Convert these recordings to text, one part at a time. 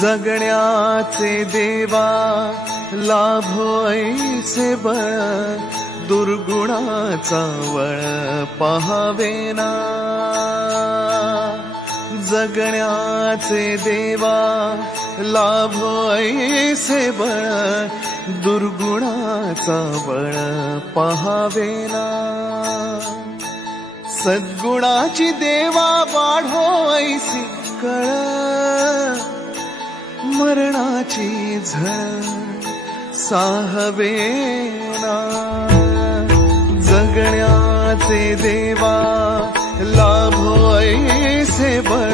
जगण्याचे देवा लाभो ऐसे बळ, दुर्गुणाचा वळ पहावेना। जगण्याचे देवा लाभो ऐसे बळ, दुर्गुणाचा बळ पहावेना। सद्गुणाची देवा वाढो ऐसी कळ, मरणाची झळ साहवेना। जगण्याचे देवा लाभो ऐसे बळ,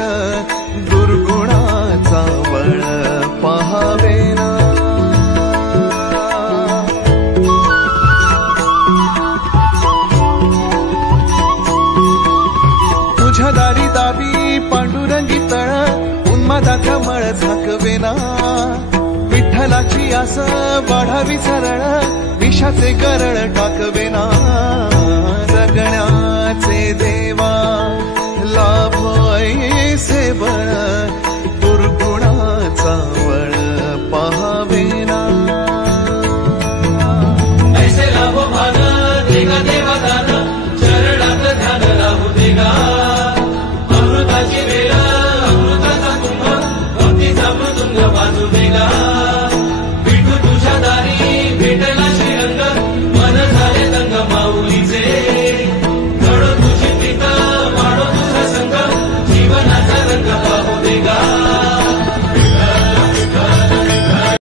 दुर्गुणाचा बळ पहावेना। तुझ्या दारी दाबी पांडुरंगी तळ, उन्मादाचा मळ झाकवेना। विठ्ठलाची आस वाढावी सरळ, विषाचे करळ टाकवेना। जगण्याचे